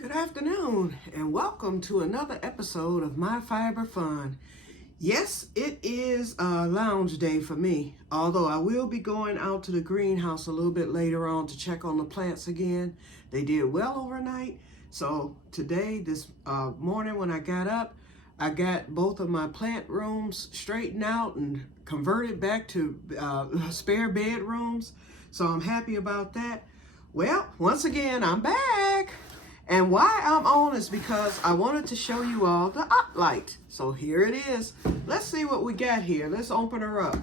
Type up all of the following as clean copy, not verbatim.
Good afternoon and welcome to another episode of My Fiber Fun. Yes, it is a lounge day for me, although I will be going out to the greenhouse a little bit later on to check on the plants again. They did well overnight, so today, this morning when I got up, I got both of my plant rooms straightened out and converted back to spare bedrooms, so I'm happy about that. Well, once again, I'm back. And why I'm on is because I wanted to show you all the op light. So here it is. Let's see what we got here. Let's open her up.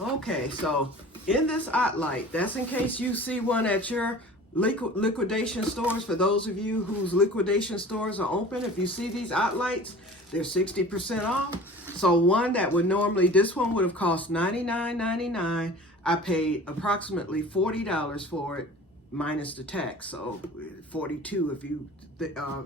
Okay, so in this op light, that's in case you see one at your liquidation stores. For those of you whose liquidation stores are open, if you see these op lights, they're 60% off. So one that would normally, this one would have cost $99.99. I paid approximately $40 for it, minus the tax, so $42 if you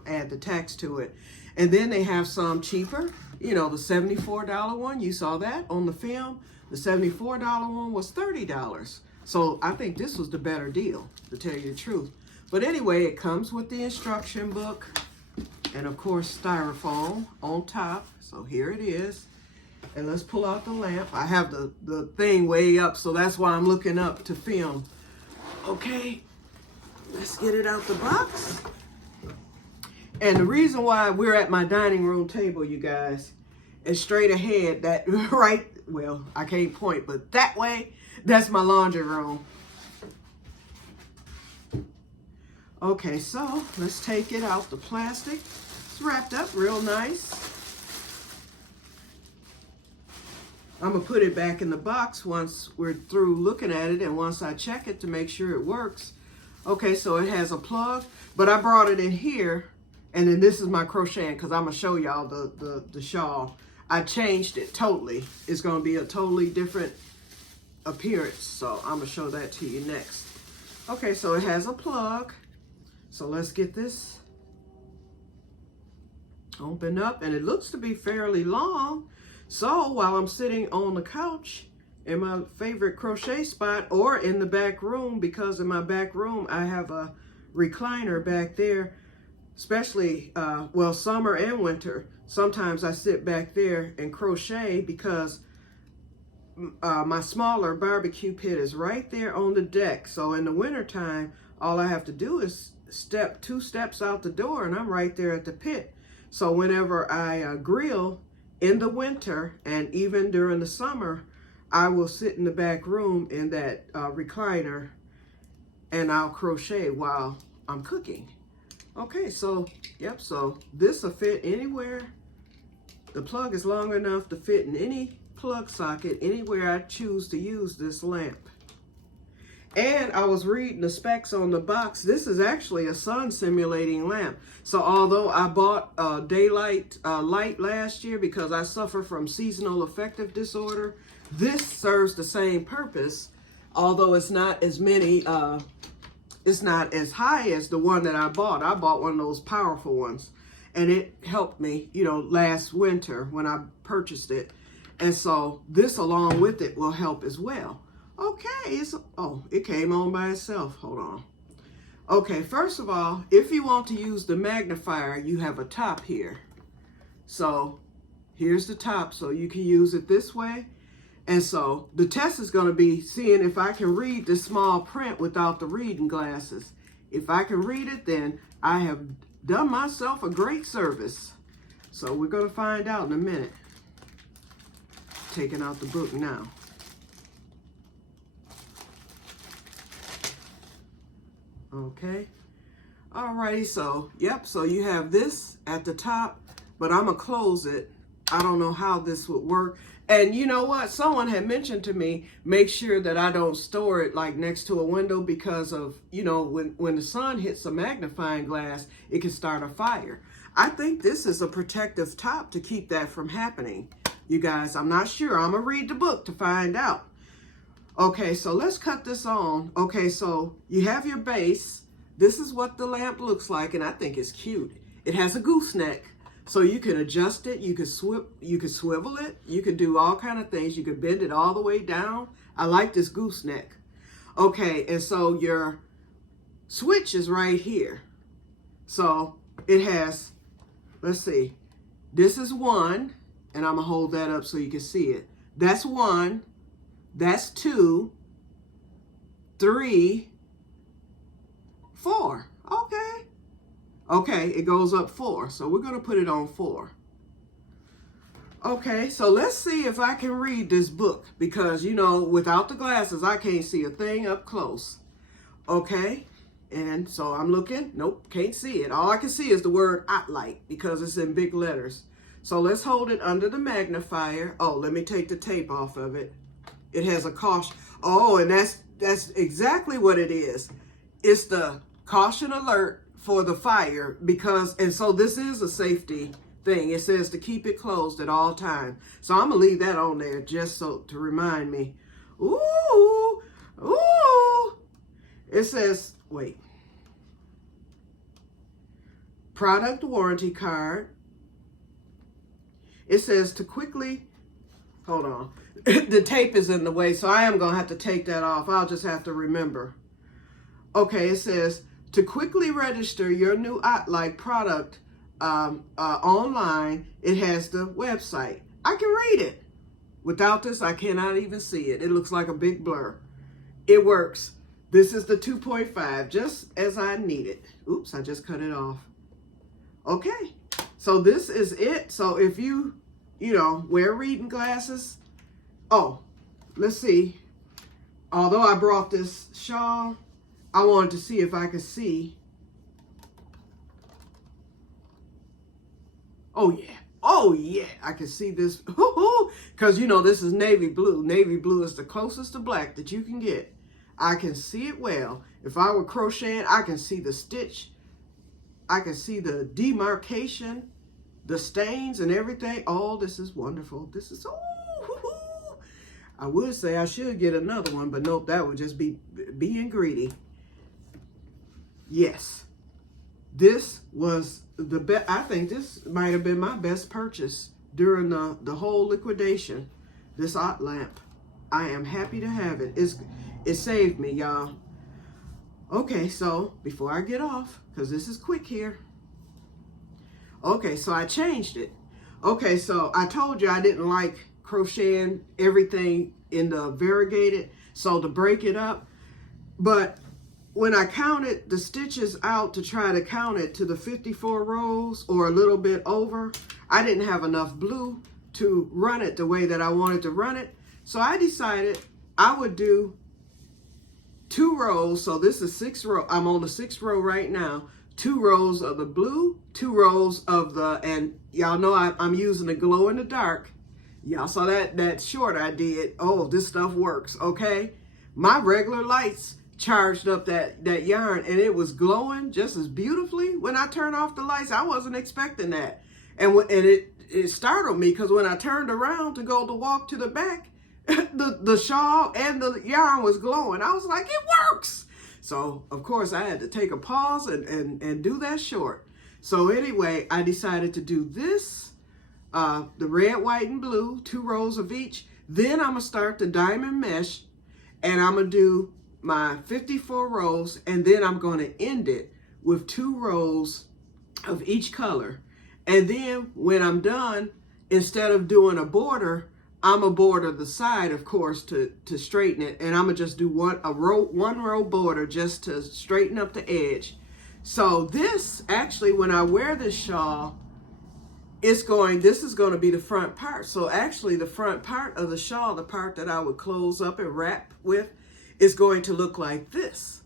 add the tax to it. And then they have some cheaper, you know, the $74 one, you saw that on the film. The $74 one was $30. So I think this was the better deal, to tell you the truth. But anyway, it comes with the instruction book and of course styrofoam on top. So here it is. And let's pull out the lamp. I have the thing way up, so that's why I'm looking up to film. Okay, let's get it out the box. And the reason why we're at my dining room table, you guys, is straight ahead, that right, well, I can't point, but that way, that's my laundry room. Okay, so let's take it out the plastic. It's wrapped up real nice. I'm gonna put it back in the box once we're through looking at it and once I check it to make sure it works. Okay, so it has a plug, but I brought it in here, and then this is my crocheting because I'm gonna show y'all the shawl. I changed it totally. It's gonna be a totally different appearance, so I'm gonna show that to you next. Okay, so it has a plug. So let's get this open up, and it looks to be fairly long. So while I'm sitting on the couch in my favorite crochet spot or in the back room, because in my back room I have a recliner back there, especially, well, summer and winter, sometimes I sit back there and crochet because my smaller barbecue pit is right there on the deck. So in the wintertime, all I have to do is step 2 steps out the door and I'm right there at the pit. So whenever I grill, in the winter and even during the summer, I will sit in the back room in that recliner and I'll crochet while I'm cooking. Okay, so, yep, so this will fit anywhere. The plug is long enough to fit in any plug socket, anywhere I choose to use this lamp. And I was reading the specs on the box. This is actually a sun simulating lamp. So although I bought a daylight light last year because I suffer from seasonal affective disorder, this serves the same purpose, although it's not as many, it's not as high as the one that I bought. I bought one of those powerful ones, and it helped me, you know, last winter when I purchased it. And so this along with it will help as well. Okay, it came on by itself. Hold on. Okay, first of all, if you want to use the magnifier, you have a top here. So here's the top, so you can use it this way. And so the test is going to be seeing if I can read the small print without the reading glasses. If I can read it, then I have done myself a great service. So we're going to find out in a minute. Taking out the book now. Okay, alrighty, so yep, so you have this at the top, but I'm gonna close it. I don't know how this would work. And you know what, someone had mentioned to me, make sure that I don't store it like next to a window because of, you know, when the sun hits a magnifying glass, it can start a fire. I think this is a protective top to keep that from happening. You guys, I'm not sure. I'm gonna read the book to find out. Okay, so let's cut this on. Okay, so you have your base. This is what the lamp looks like, and I think it's cute. It has a gooseneck, so you can adjust it. You can swivel it. You can do all kind of things. You can bend it all the way down. I like this gooseneck. Okay, and so your switch is right here. So it has, let's see, this is 1, and I'm gonna hold that up so you can see it. That's 1, that's 2, 3, 4. Okay. Okay, it goes up 4. So we're gonna put it on 4. Okay, so let's see if I can read this book, because, you know, without the glasses, I can't see a thing up close. Okay, and so I'm looking. Nope, can't see it. All I can see is the word "Otlight" because it's in big letters. So let's hold it under the magnifier. Oh, let me take the tape off of it. It has a caution. Oh, and that's exactly what it is. It's the caution alert for the fire, because, and so this is a safety thing. It says to keep it closed at all times. So I'm gonna leave that on there just so to remind me. Ooh, ooh. It says, wait. Product warranty card. It says to quickly, hold on. The tape is in the way, so I am gonna have to take that off. I'll just have to remember. Okay, it says to quickly register your new Otlight product online. It has the website. I can read it. Without this, I cannot even see it. It looks like a big blur. It works. This is the 2.5, just as I need it. Oops, I just cut it off. Okay, so this is it. So if you know, wear reading glasses. Oh, let's see. Although I brought this shawl, I wanted to see if I could see. Oh yeah, oh yeah, I can see this. Because you know this is navy blue. Navy blue is the closest to black that you can get. I can see it well. If I were crocheting, I can see the stitch. I can see the demarcation, the stains and everything. Oh, this is wonderful. This is, I would say I should get another one, but nope, that would just be being greedy. Yes, this was the best. I think this might have been my best purchase during the whole liquidation. This art lamp. I am happy to have it. It saved me, y'all. Okay, so before I get off, because this is quick here. Okay, so I changed it. Okay, so I told you I didn't like crocheting everything in the variegated, so to break it up. But when I counted the stitches out to try to count it to the 54 rows or a little bit over, I didn't have enough blue to run it the way that I wanted to run it. So I decided I would do 2 rows. So this is 6 rows. I'm on the 6th row right now. 2 rows of the blue, 2 rows of the, and y'all know I'm using the glow in the dark. Y'all saw that short I did. Oh, this stuff works, okay? My regular lights charged up that yarn, and it was glowing just as beautifully when I turned off the lights. I wasn't expecting that. And it startled me, because when I turned around to go to walk to the back, the shawl and the yarn was glowing. I was like, it works. So of course I had to take a pause and do that short. So anyway, I decided to do this, the red, white, and blue, 2 rows of each. Then I'm gonna start the diamond mesh, and I'm gonna do my 54 rows, and then I'm gonna end it with 2 rows of each color. And then when I'm done, instead of doing a border, I'm a border the side, of course, to straighten it. And I'm gonna just do one row border just to straighten up the edge. So this, actually, when I wear this shawl, this is going to be the front part. So actually the front part of the shawl, the part that I would close up and wrap with, is going to look like this.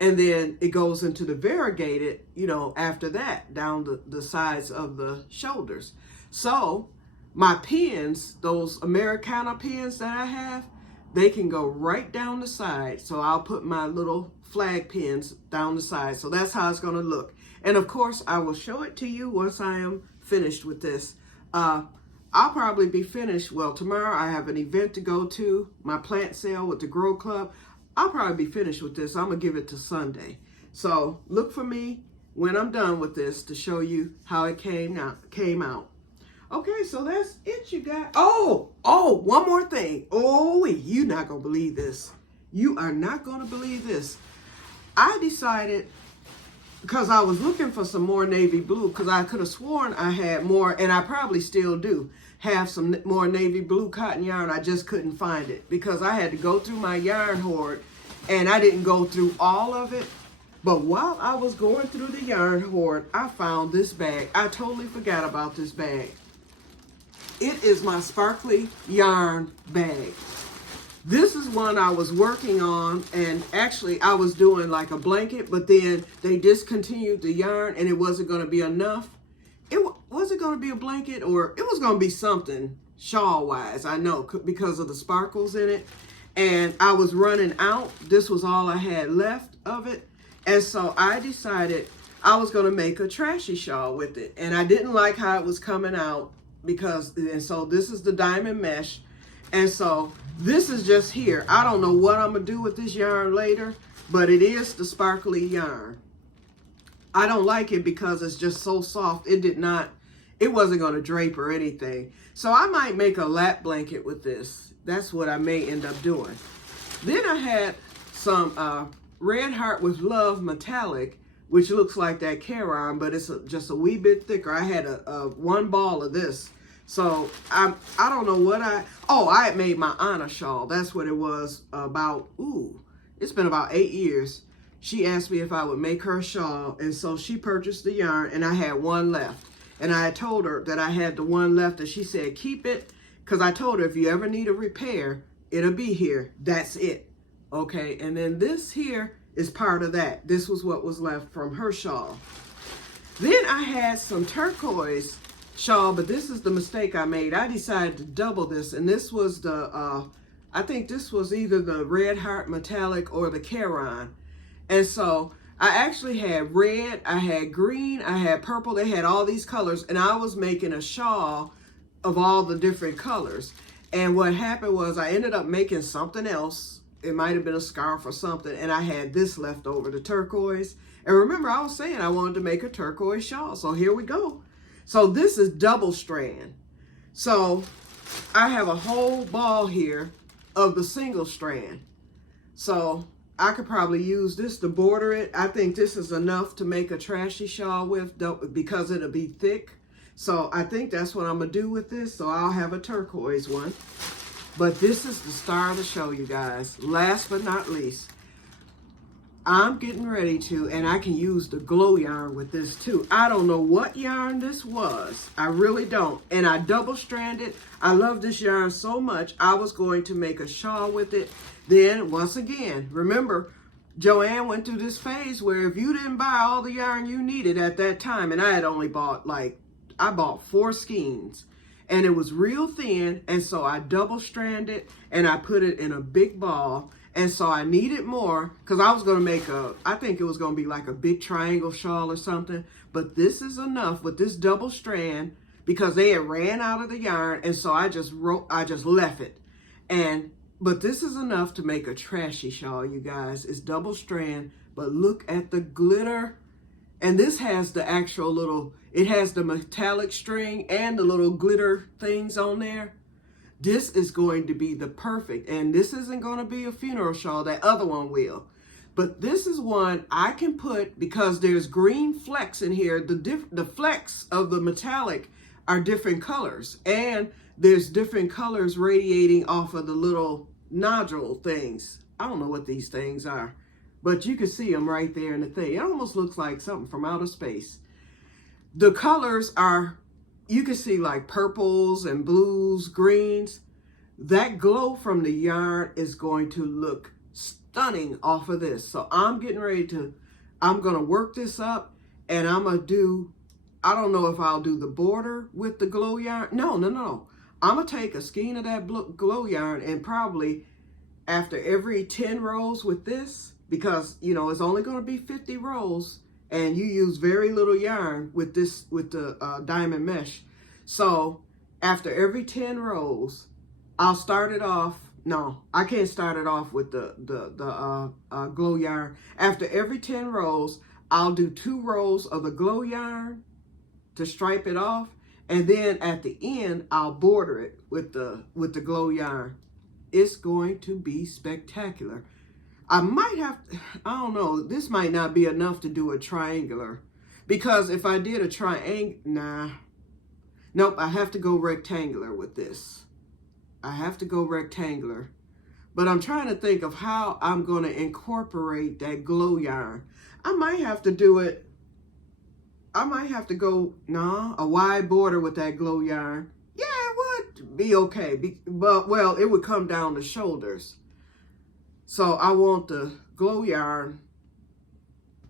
And then it goes into the variegated, you know, after that, down the sides of the shoulders. So my pins, those Americana pins that I have, they can go right down the side. So I'll put my little flag pins down the side. So that's how it's going to look. And of course, I will show it to you once I am finished with this. I'll probably be finished. Well, tomorrow I have an event to go to, my plant sale with the Grow Club. I'll probably be finished with this. I'm going to give it to Sunday. So look for me when I'm done with this to show you how it came out. Okay, so that's it, you guys. Oh, one more thing. Oh, you're not going to believe this. You are not going to believe this. I decided, because I was looking for some more navy blue, because I could have sworn I had more, and I probably still do have some more navy blue cotton yarn. I just couldn't find it because I had to go through my yarn hoard, and I didn't go through all of it. But while I was going through the yarn hoard, I found this bag. I totally forgot about this bag. It is my sparkly yarn bag. This is one I was working on, and actually I was doing like a blanket, but then they discontinued the yarn and it wasn't going to be enough. It wasn't going to be a blanket, or it was going to be something shawl wise, I know, because of the sparkles in it. And I was running out. This was all I had left of it. And so I decided I was going to make a trashy shawl with it. And I didn't like how it was coming out and so this is the diamond mesh. And so this is just here. I don't know what I'm going to do with this yarn later, but it is the sparkly yarn. I don't like it because it's just so soft. It wasn't going to drape or anything. So I might make a lap blanket with this. That's what I may end up doing. Then I had some Red Heart with Love metallic, which looks like that Caron, but it's just a wee bit thicker. I had a one ball of this. So I don't know what I had made my Anna shawl. That's what it was about. It's been about 8 years. She asked me if I would make her a shawl. And so she purchased the yarn, and I had one left. And I had told her that I had the one left, and she said, keep it. Because I told her, if you ever need a repair, it'll be here. That's it. Okay. And then this here is part of that. This was what was left from her shawl. Then I had some turquoise shawl, but this is the mistake I made. I decided to double this, and this was I think this was either the Red Heart metallic or the Caron. And so I actually had red, I had green, I had purple. They had all these colors, and I was making a shawl of all the different colors. And what happened was I ended up making something else. It might have been a scarf or something, and I had this left over, the turquoise. And remember, I was saying I wanted to make a turquoise shawl, so here we go. So this is double strand. So I have a whole ball here of the single strand. So I could probably use this to border it. I think this is enough to make a trashy shawl with, because it'll be thick. So I think that's what I'm gonna do with this. So I'll have a turquoise one. But this is the star of the show, you guys. Last but not least, I'm getting ready to, and I can use the glow yarn with this too. I don't know what yarn this was. I really don't. And I double stranded. I love this yarn so much. I was going to make a shawl with it. Then once again, remember, Joanne went through this phase where if you didn't buy all the yarn you needed at that time, and I had only bought I bought 4 skeins, and it was real thin. And so I double stranded and I put it in a big ball. And so I needed more because I was going to make I think it was going to be like a big triangle shawl or something. But this is enough with this double strand because they had ran out of the yarn. And so I just left it. But this is enough to make a trashy shawl, you guys. It's double strand, but look at the glitter. And this has the actual it has the metallic string and the little glitter things on there. This is going to be the perfect, and this isn't going to be a funeral shawl. That other one will. But this is one I can put, because there's green flecks in here. The flecks of the metallic are different colors, and there's different colors radiating off of the little nodule things. I don't know what these things are, but you can see them right there in the thing. It almost looks like something from outer space. The colors are, you can see like purples and blues, greens. That glow from the yarn is going to look stunning off of this. So I'm getting ready I'm going to work this up, and I'm going to do, I don't know if I'll do the border with the glow yarn. No. I'm going to take a skein of that glow yarn, and probably after every 10 rows with this, because, it's only going to be 50 rows, and you use very little yarn with this, with the diamond mesh. So after every 10 rows, I'll start it off. No, I can't start it off with the glow yarn. After every 10 rows, I'll do 2 rows of the glow yarn to stripe it off. And then at the end, I'll border it with the glow yarn. It's going to be spectacular. I might have, I don't know, this might not be enough to do a triangular. Because if I did a triangle, nah. Nope, I have to go rectangular with this. I have to go rectangular. But I'm trying to think of how I'm going to incorporate that glow yarn. I might have to do it, I might have to go, nah, a wide border with that glow yarn. Yeah, it would be okay. But, well, it would come down the shoulders. So I want the glow yarn.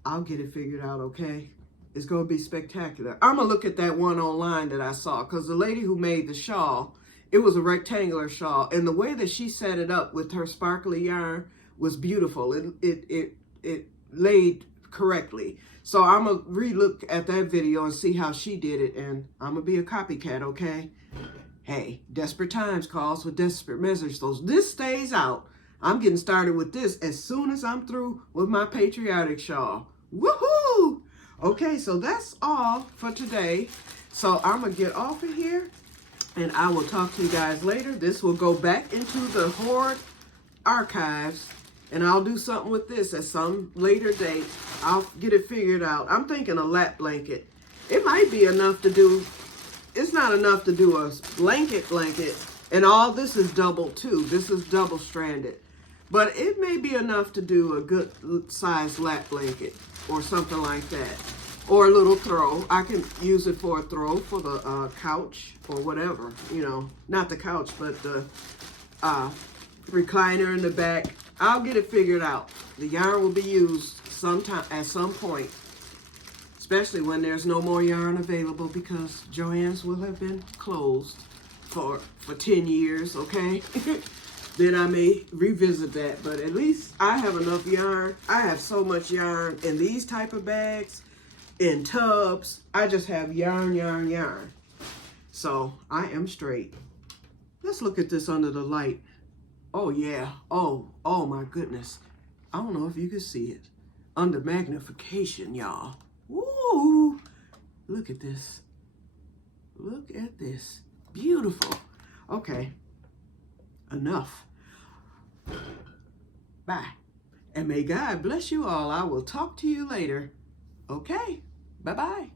I'll get it figured out, okay? It's going to be spectacular. I'm going to look at that one online that I saw, because the lady who made the shawl, it was a rectangular shawl, and the way that she set it up with her sparkly yarn was beautiful. It laid correctly. So I'm going to re-look at that video and see how she did it, and I'm going to be a copycat, okay? Hey, desperate times calls for desperate measures. So this stays out. I'm getting started with this as soon as I'm through with my patriotic shawl. Woohoo! Okay, so that's all for today. So I'm going to get off of here, and I will talk to you guys later. This will go back into the Hoard archives, and I'll do something with this at some later date. I'll get it figured out. I'm thinking a lap blanket. It might be enough to do, it's not enough to do a blanket, and all this is double too. This is double stranded. But it may be enough to do a good size lap blanket or something like that. Or a little throw. I can use it for a throw for the couch or whatever, you know. Not the couch, but the recliner in the back. I'll get it figured out. The yarn will be used sometime at some point. Especially when there's no more yarn available, because Joann's will have been closed for 10 years, okay? Then I may revisit that, but at least I have enough yarn. I have so much yarn in these type of bags, in tubs. I just have yarn, yarn, yarn. So I am straight. Let's look at this under the light. Oh yeah, oh my goodness. I don't know if you can see it. Under magnification, y'all. Woo! Look at this. Look at this. Beautiful. Okay, enough. Bye. And may God bless you all. I will talk to you later. Okay. Bye-bye.